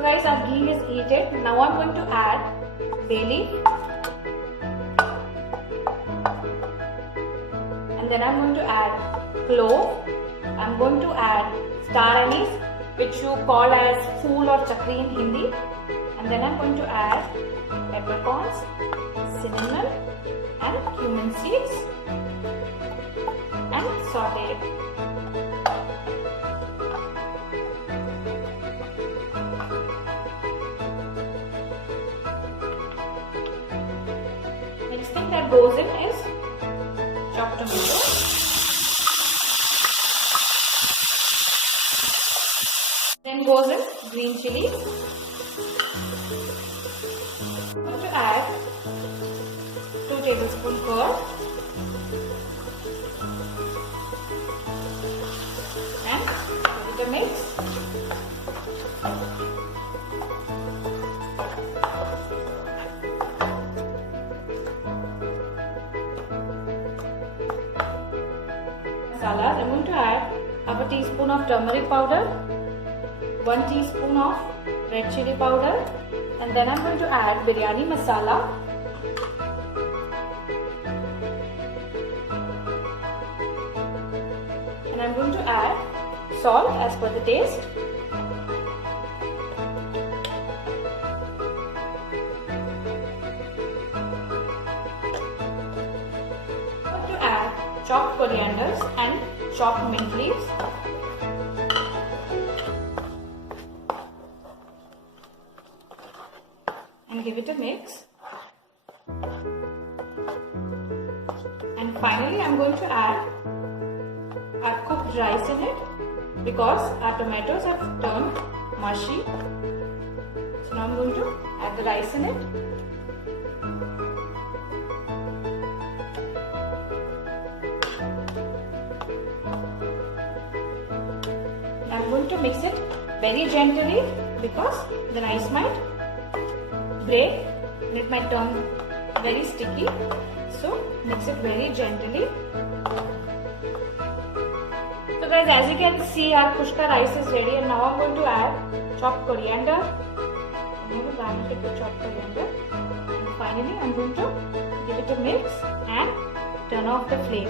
So guys, our ghee is heated. Now I'm going to add bay leaf. And then I'm going to add clove. I'm going to add star anise, which you call as phool or chakri in Hindi. And then I'm going to add peppercorns, cinnamon and cumin seeds and sautee it. Next thing that goes in is chopped tomato. Then goes in green chilli. I'm going to add 2 tablespoons curd and give it a mix. Masala. I'm going to add half a teaspoon of turmeric powder, 1 teaspoon of red chili powder, and then I'm going to add biryani masala, and I'm going to add salt as per the taste. I'm going to add chopped corianders and chopped mint leaves. And give it a mix. And finally I'm going to add our cooked rice in it because our tomatoes have turned mushy. So now I'm going to add the rice in it. I'm going to mix it very gently because the rice might break and it might turn very sticky, so mix it very gently. So guys, as you can see, our Khuska rice is ready, and now I'm going to add chopped coriander. I'm going to garnish it with chopped coriander, and finally I'm going to give it a mix and turn off the flame.